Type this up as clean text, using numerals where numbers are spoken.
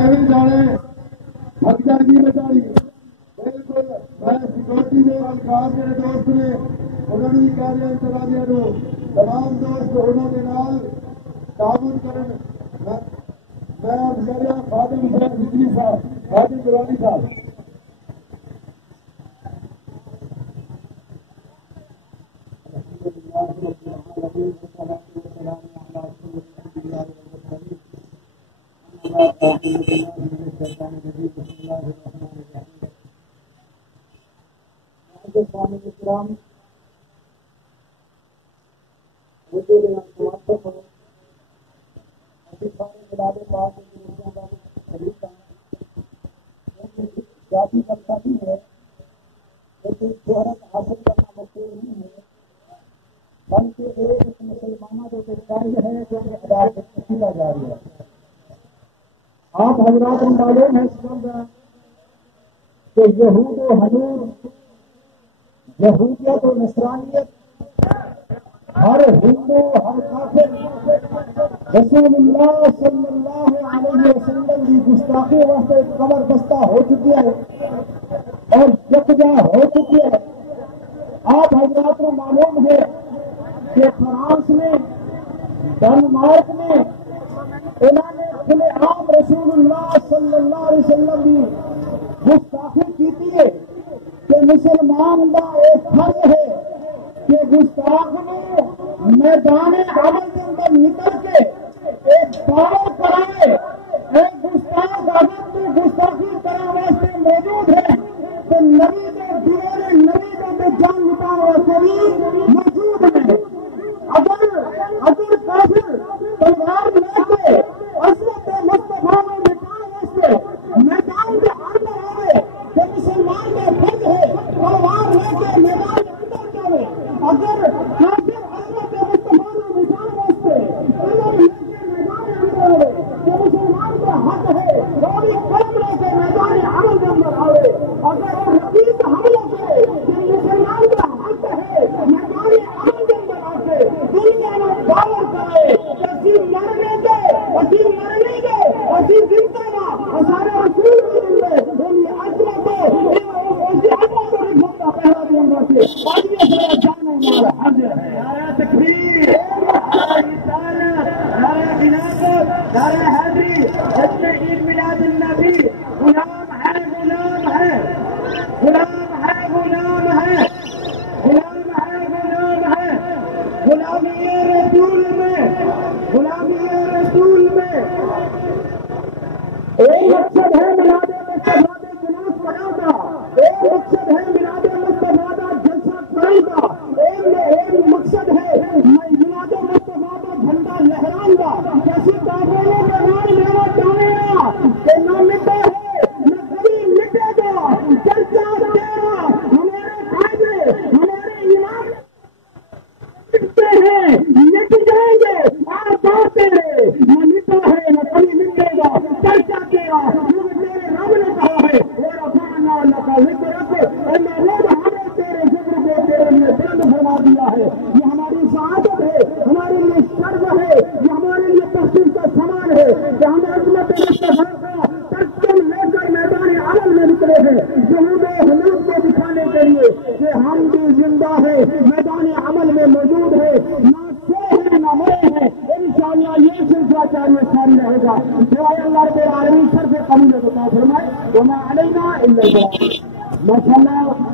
ایویں جانے ہتھیاری بچائی بالکل میں سیکورٹی کے الکار میرے دوست نے انہوں نے کہہ دیا انتظامیہ کو تمام دوست انہوں کے نال تعاون کرن میں افسر خادم صاحب سدھی صاحب خادم درانی صاحب ذاتی کرتا بھی ہے لیکن شہرت حاصل کرنا مشکل نہیں ہے بلکہ ایک مسلمانوں کو فرض ہے جو عبادت کیا جا رہی ہے. آپ حضرات معلوم ہے اس وقت کہ یہود و حنود یہودیت و نصرانیت ہر ہندو ہر کافر رسول اللہ صلی اللہ علیہ وسلم کی گستاخی واسطے قبر بستہ ہو چکی ہے اور یکجا ہو چکی ہے. آپ حضرات کو معلوم ہے کہ فرانس میں ڈنمارک میں انہوں نے کھلے عام رسول اللہ صلی اللہ علیہ وسلم کی گستاخی کی ہے کہ مسلمان کا ایک فرض ہے کہ گستاخ نے میدان عمل کے اندر نکل کے ایک دعوی کرائے. ایک گستاخ اگر تو گستاخی کرنے واسطے موجود ہے تو نبی کے دیوارے نبی کے جان نکال واسطے بھی موجود ہے. اگر کافر تلوار لے کے عظمت مصطفیٰ میں مٹانے واسطے میدان کے اندر آئے تو مسلمان کا فرض ہے تلوار لے کے میدان کے اندر جائے. اگر کافر عظمت مصطفیٰ میں مٹانے واسطے تلوار لے کے میدان کے اندر آئے تو مسلمان کا حق ہے وہ بھی قلم لے کے میدان عمل کے اندر آئے. اگر وہ رقیب حملہ کرے تو مسلمان کا حق ہے میدان عمل کے اندر آ کے دنیا میں باور کرے کہ مرنے دے اسی مرنے دے اسی زندہ نہ سارے رسول بھی زندے ان عظمت اسی عظمت کو رکھتا پہلا بھی ہم رکھتے آج یہ سارا جانا ہمارا حاضر ہے. نعرہ تکبیر نعرہ رسالت نعرہ خلافت نعرہ حیدری اس میں عید میلاد النبی غلام ہے غلام ہے غلام ہے غلام ہے غلام ہے غلام ہے غلامی رسول میں غلامی رسول میں ایک مقصد ہے میلاد مصطفیٰ کا جلوس پڑھا تھا. ایک مقصد ہے میلاد مصطفیٰ کا جلسہ کرائی کا. ایک مقصد ہے میلاد مصطفیٰ کا جھنڈا لہران کا. کیسی کافروں کے نام لینا چاہے گا کہ نہ مٹا ہے نہ کبھی مٹے گا. چرچا تیرا ہمارے فائدے ہمارے ایمان مٹتے ہیں مٹ جائیں گے. آپ تیرے نہ مٹا ہے نہ کبھی مٹے گا. چرچا تیرا تیرے رب نے کہا ہے اور افانا اللہ کا ذکر رکھ میں روز ہمیں تیرے ذکر کو تیرے لیے بلند فرما دیا ہے. یہ ہماری سعادت ہے ہمارے لیے شرف ہے یہ ہمارے لیے تحصیل کا سامان ہے کہ ہم عظمت مصطفیٰ کا ترکم لے کر میدان عمل میں نکلے ہیں یہود و حنود کو دکھانے کے لیے کہ ہم بھی زندہ ہے میدان عمل میں موجود ہے نہ سو ہے نہ مرے ہیں. انشاءاللہ یہ سلسلہ جاری رہے گا. سوائے اللہ رب العالمین سر سے قبول عطا فرمائے وما علینا الا البلاغ. ماشاءاللہ